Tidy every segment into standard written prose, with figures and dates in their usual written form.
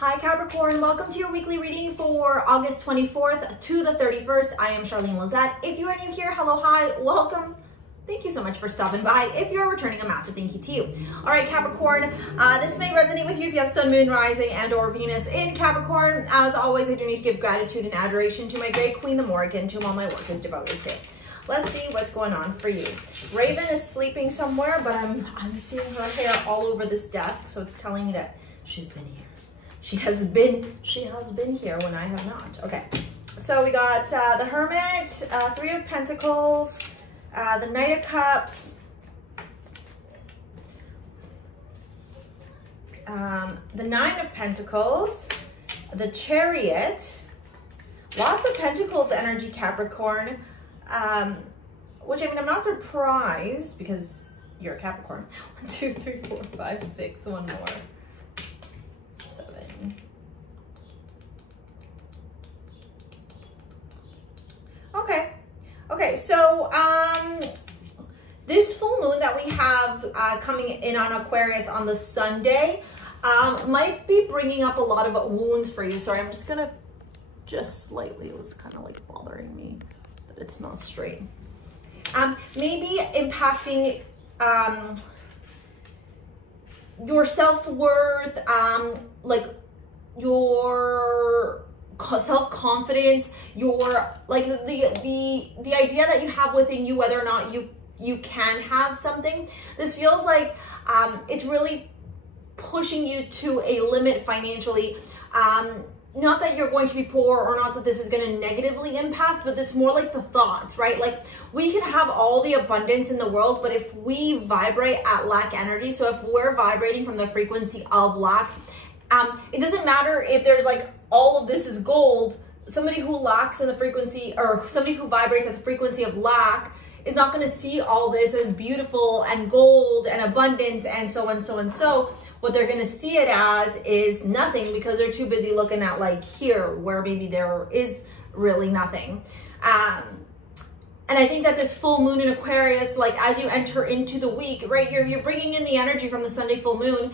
Hi Capricorn, welcome to your weekly reading for August 24th to the 31st. I am Charlene Lizette. If you are new here, hello, hi, welcome. Thank you so much for stopping by. If you're returning, a massive thank you to you. All right, Capricorn, this may resonate with you if you have Sun, Moon, Rising, and or Venus in Capricorn. As always, I do need to give gratitude and adoration to my great queen, the Morgan, to whom all my work is devoted to. Let's see what's going on for you. Raven is sleeping somewhere, but I'm seeing her hair all over this desk, so it's telling me that she's been here. She has been here when I have not. Okay, so we got the Hermit, Three of Pentacles, the Knight of Cups, the Nine of Pentacles, the Chariot, lots of Pentacles energy, Capricorn, which, I mean, I'm not surprised because you're a Capricorn. 1, 2, 3, 4, 5, 6, one more. 7. Okay, so this full moon that we have coming in on Aquarius on the Sunday might be bringing up a lot of wounds for you. Sorry, I'm just gonna slightly, it was kind of like bothering me that it's not straight. Maybe impacting your self-worth, like your self-confidence, your like the idea that you have within you, whether or not you can have something. This feels like it's really pushing you to a limit financially. Not that you're going to be poor, or not that this is going to negatively impact, but it's more like the thoughts, right? Like, we can have all the abundance in the world, but if we vibrate at lack energy, so if we're vibrating from the frequency of lack, it doesn't matter if there's like all of this is gold. Somebody who lacks in the frequency, or somebody who vibrates at the frequency of lack, is not going to see all this as beautiful and gold and abundance and so and so and so. What they're going to see it as is nothing, because they're too busy looking at like here, where maybe there is really nothing. And I think that this full moon in Aquarius, like as you enter into the week, right, you're bringing in the energy from the Sunday full moon.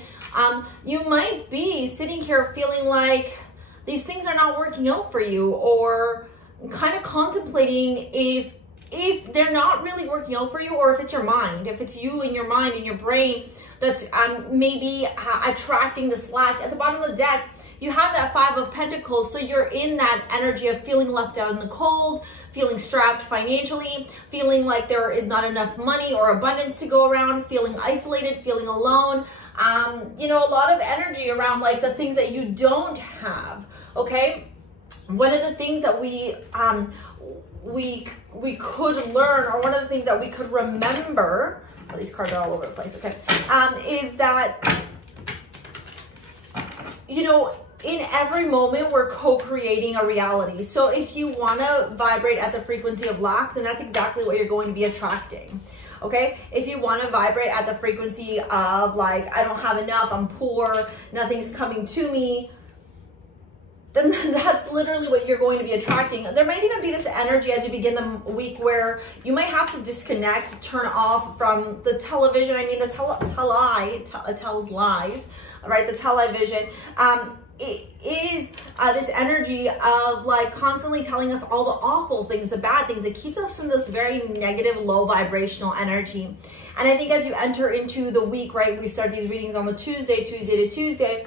You might be sitting here feeling like these things are not working out for you, or kind of contemplating if they're not really working out for you, or if it's your mind, if it's you and your mind and your brain that's maybe attracting the slack. At the bottom of the deck, you have that Five of Pentacles, so you're in that energy of feeling left out in the cold, feeling strapped financially, feeling like there is not enough money or abundance to go around, feeling isolated, feeling alone. You know, a lot of energy around like the things that you don't have, okay? One of the things that we could learn, or one of the things that we could remember, oh, these cards are all over the place, okay, is that, you know, in every moment we're co-creating a reality. So if you want to vibrate at the frequency of lack, then that's exactly what you're going to be attracting. Okay, if you want to vibrate at the frequency of like, I don't have enough, I'm poor, nothing's coming to me, then that's literally what you're going to be attracting. There might even be this energy as you begin the week where you might have to disconnect, turn off from the television. I mean, the tells lies, right? The television. It is this energy of like constantly telling us all the awful things, the bad things. It keeps us in this very negative, low vibrational energy. And I think as you enter into the week, right, we start these readings on the Tuesday to Tuesday,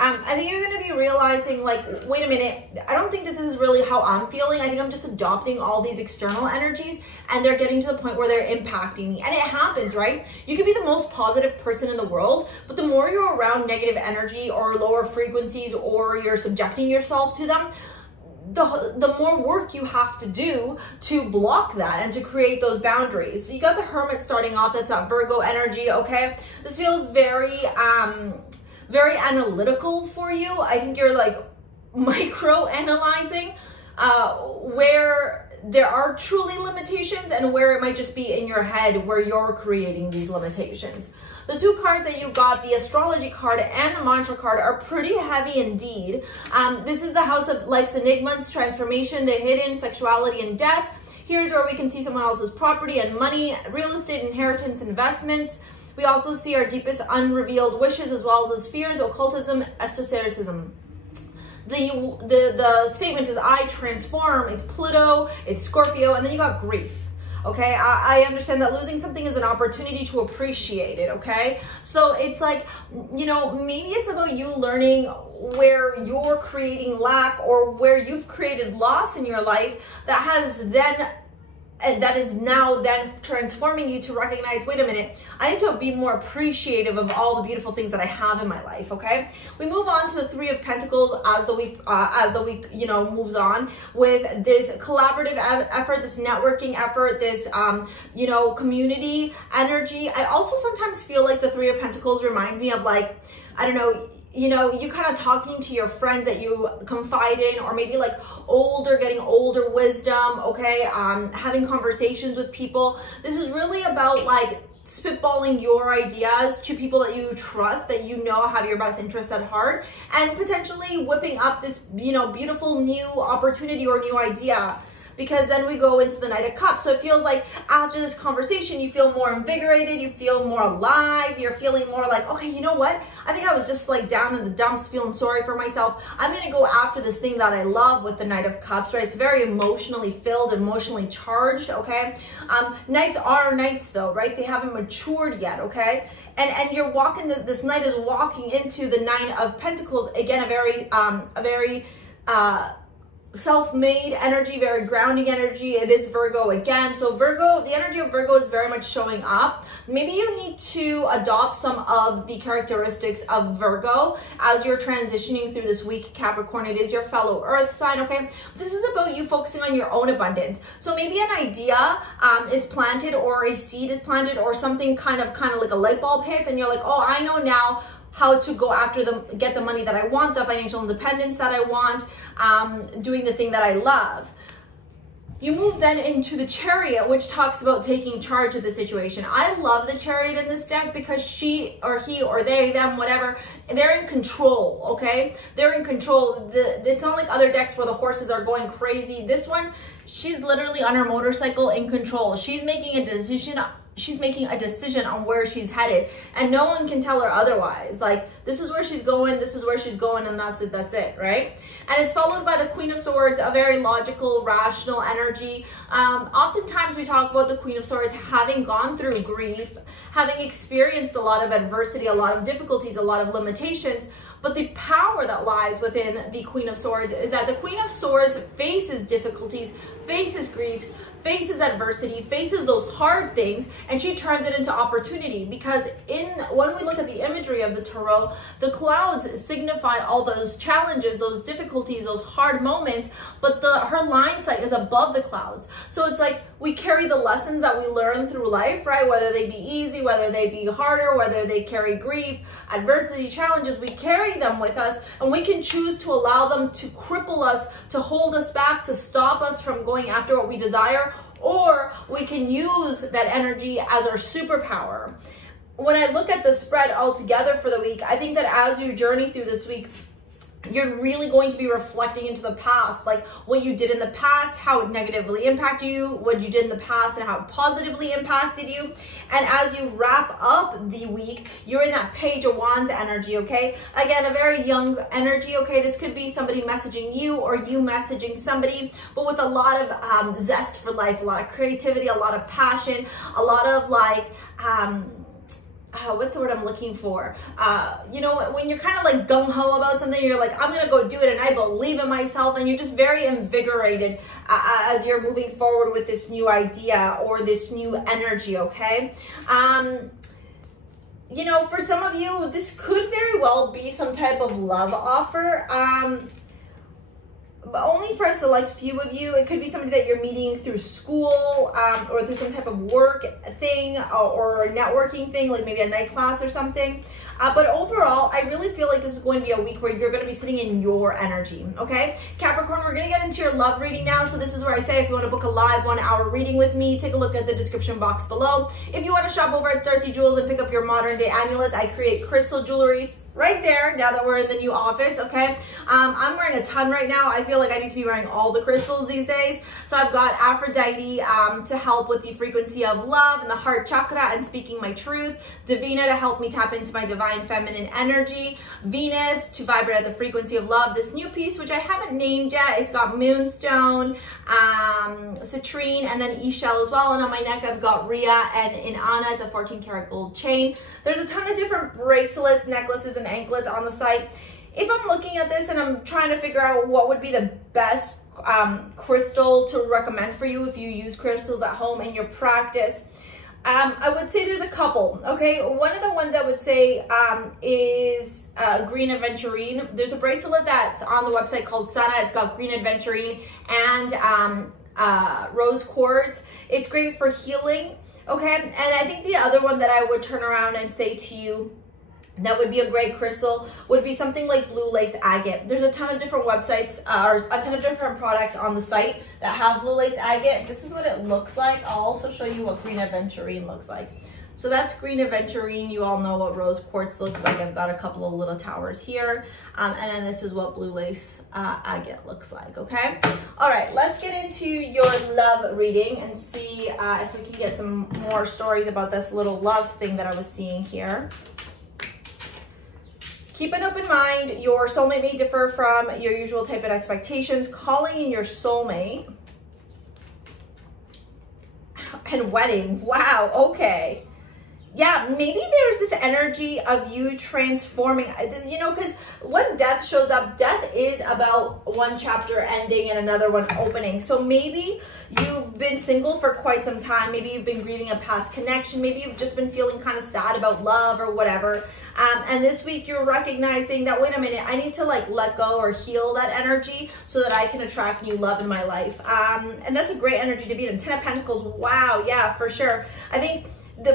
I think you're going to be realizing like, wait a minute, I don't think this is really how I'm feeling. I think I'm just adopting all these external energies, and they're getting to the point where they're impacting me. And it happens, right? You could be the most positive person in the world, but the more you're around negative energy or lower frequencies, or you're subjecting yourself to them, the more work you have to do to block that and to create those boundaries. So you got the Hermit starting off, that's that Virgo energy, okay? This feels very analytical for you. I think you're like micro-analyzing where there are truly limitations, and where it might just be in your head where you're creating these limitations. The two cards that you got, the astrology card and the mantra card, are pretty heavy indeed. This is the house of life's enigmas, transformation, the hidden, sexuality, and death. Here's where we can see someone else's property and money, real estate, inheritance, investments. We also see our deepest unrevealed wishes, as well as fears, occultism, esotericism. the statement is I transform. It's Pluto, it's Scorpio, and then you got grief. Okay, I understand that losing something is an opportunity to appreciate it, okay? So it's like, you know, maybe it's about you learning where you're creating lack or where you've created loss in your life that has then, and that is now then transforming you to recognize, wait a minute, I need to be more appreciative of all the beautiful things that I have in my life, okay? We move on to the Three of Pentacles as the week, you know, moves on with this collaborative effort, this networking effort, this, you know, community energy. I also sometimes feel like the Three of Pentacles reminds me of like, I don't know, you know, you kind of talking to your friends that you confide in, or maybe like getting older wisdom, okay? Having conversations with people. This is really about like spitballing your ideas to people that you trust, that you know have your best interests at heart, and potentially whipping up this, you know, beautiful new opportunity or new idea. Because then we go into the Knight of Cups. So it feels like after this conversation, you feel more invigorated, you feel more alive, you're feeling more like, okay, you know what? I think I was just like down in the dumps, feeling sorry for myself. I'm gonna go after this thing that I love with the Knight of Cups, right? It's very emotionally filled, emotionally charged, okay? Knights are knights though, right? They haven't matured yet, okay? And you're walking, this knight is walking into the Nine of Pentacles, again, a very self-made energy, very grounding energy. It is Virgo again. So Virgo, the energy of Virgo is very much showing up. Maybe you need to adopt some of the characteristics of Virgo as you're transitioning through this week, Capricorn. It is your fellow earth sign, okay? This is about you focusing on your own abundance. So maybe an idea is planted, or a seed is planted, or something kind of like a light bulb hits, and you're like, oh, I know now how to go after them, get the money that I want, the financial independence that I want, doing the thing that I love. You move then into the Chariot, which talks about taking charge of the situation. I love the Chariot in this deck because she or he or they, them, whatever, they're in control, okay? They're in control. It's not like other decks where the horses are going crazy. This one, she's literally on her motorcycle in control. She's making a decision. She's making a decision on where she's headed, and no one can tell her otherwise. Like, this is where she's going, this is where she's going, and that's it, right? And it's followed by the Queen of Swords, a very logical, rational energy. Oftentimes we talk about the Queen of Swords having gone through grief, having experienced a lot of adversity, a lot of difficulties, a lot of limitations. But the power that lies within the Queen of Swords is that the Queen of Swords faces difficulties, faces griefs, faces adversity, faces those hard things, and she turns it into opportunity. Because when we look at the imagery of the tarot, the clouds signify all those challenges, those difficulties, those hard moments, but her line sight is above the clouds. So it's like we carry the lessons that we learn through life, right? Whether they be easy, whether they be harder, whether they carry grief, adversity, challenges, we carry them with us, and we can choose to allow them to cripple us, to hold us back, to stop us from going after what we desire, or we can use that energy as our superpower. When I look at the spread altogether for the week, I think that as you journey through this week, you're really going to be reflecting into the past, like what you did in the past, how it negatively impacted you, what you did in the past and how it positively impacted you. And as you wrap up the week, you're in that Page of Wands energy, okay? Again, a very young energy, okay? This could be somebody messaging you or you messaging somebody, but with a lot of zest for life, a lot of creativity, a lot of passion, a lot of like, what's the word I'm looking for? You know, when you're kind of like gung-ho about something, you're like, I'm gonna go do it, and I believe in myself, and you're just very invigorated as you're moving forward with this new idea or this new energy, okay? You know, for some of you, this could very well be some type of love offer. But only for a select few of you. It could be somebody that you're meeting through school or through some type of work thing or networking thing, like maybe a night class or something. But overall, I really feel like this is going to be a week where you're going to be sitting in your energy, okay? Capricorn, we're going to get into your love reading now. So this is where I say if you want to book a live 1 hour reading with me, take a look at the description box below. If you want to shop over at STARSEA Jewels and pick up your modern day amulets, I create crystal jewelry, right there, now that we're in the new office, okay? I'm wearing a ton right now. I feel like I need to be wearing all the crystals these days. So I've got Aphrodite to help with the frequency of love and the heart chakra and speaking my truth. Divina to help me tap into my divine feminine energy. Venus to vibrate at the frequency of love. This new piece, which I haven't named yet, it's got Moonstone, Citrine, and then Eashell as well. And on my neck, I've got Rhea and Inanna. It's a 14 karat gold chain. There's a ton of different bracelets, necklaces, and anklets on the site. If I'm looking at this and I'm trying to figure out what would be the best crystal to recommend for you if you use crystals at home in your practice, I would say there's a couple, okay? One of the ones I would say is Green Adventurine. There's a bracelet that's on the website called Sana. It's got Green Adventurine and rose quartz. It's great for healing, okay? And I think the other one that I would turn around and say to you that would be a great crystal would be something like blue lace agate. There's a ton of different websites or a ton of different products on the site that have blue lace agate. This is what it looks like. I'll also show you what Green Adventurine looks like. So that's Green Adventurine. You all know what rose quartz looks like. I've got a couple of little towers here. And then this is what blue lace agate looks like, okay? All right, let's get into your love reading and see if we can get some more stories about this little love thing that I was seeing here. Keep an open mind. Your soulmate may differ from your usual type of expectations. Calling in your soulmate. And wedding. Wow, okay. Yeah, maybe there's this energy of you transforming, you know, because when death shows up, death is about one chapter ending and another one opening. So maybe you've been single for quite some time. Maybe you've been grieving a past connection. Maybe you've just been feeling kind of sad about love or whatever. And this week you're recognizing that, wait a minute, I need to like let go or heal that energy so that I can attract new love in my life. And that's a great energy to be in. 10 of Pentacles, wow, yeah, for sure. I think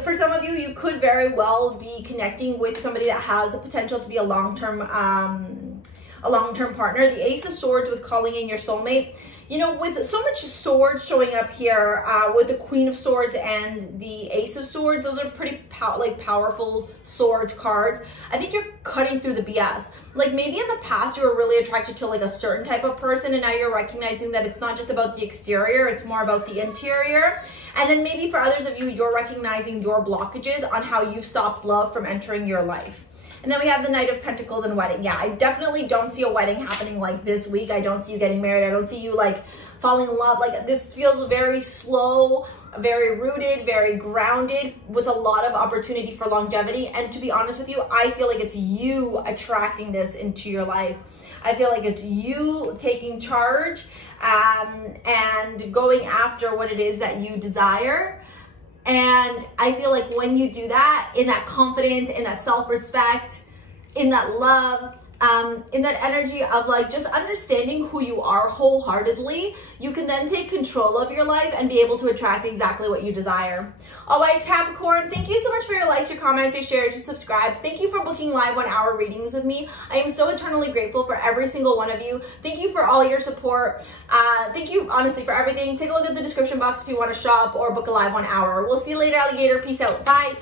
for some of you, you could very well be connecting with somebody that has the potential to be a long-term partner. The Ace of Swords with calling in your soulmate. You know, with so much swords showing up here, with the Queen of Swords and the Ace of Swords, those are pretty powerful swords cards. I think you're cutting through the BS. Like maybe in the past you were really attracted to like a certain type of person, and now you're recognizing that it's not just about the exterior, it's more about the interior. And then maybe for others of you, you're recognizing your blockages on how you've stopped love from entering your life. And then we have the Knight of Pentacles and wedding. Yeah, I definitely don't see a wedding happening like this week. I don't see you getting married. I don't see you like falling in love. Like this feels very slow, very rooted, very grounded, with a lot of opportunity for longevity. And to be honest with you, I feel like it's you attracting this into your life. I feel like it's you taking charge and going after what it is that you desire. And I feel like when you do that, in that confidence, in that self-respect, in that love, in that energy of like just understanding who you are wholeheartedly, you can then take control of your life and be able to attract exactly what you desire. All right, Capricorn, thank you so much for your likes, your comments, your shares, your subscribes. Thank you for booking live 1 hour readings with me. I am so eternally grateful for every single one of you. Thank you for all your support. Thank you, honestly, for everything. Take a look at the description box if you want to shop or book a live 1 hour. We'll see you later, alligator. Peace out. Bye.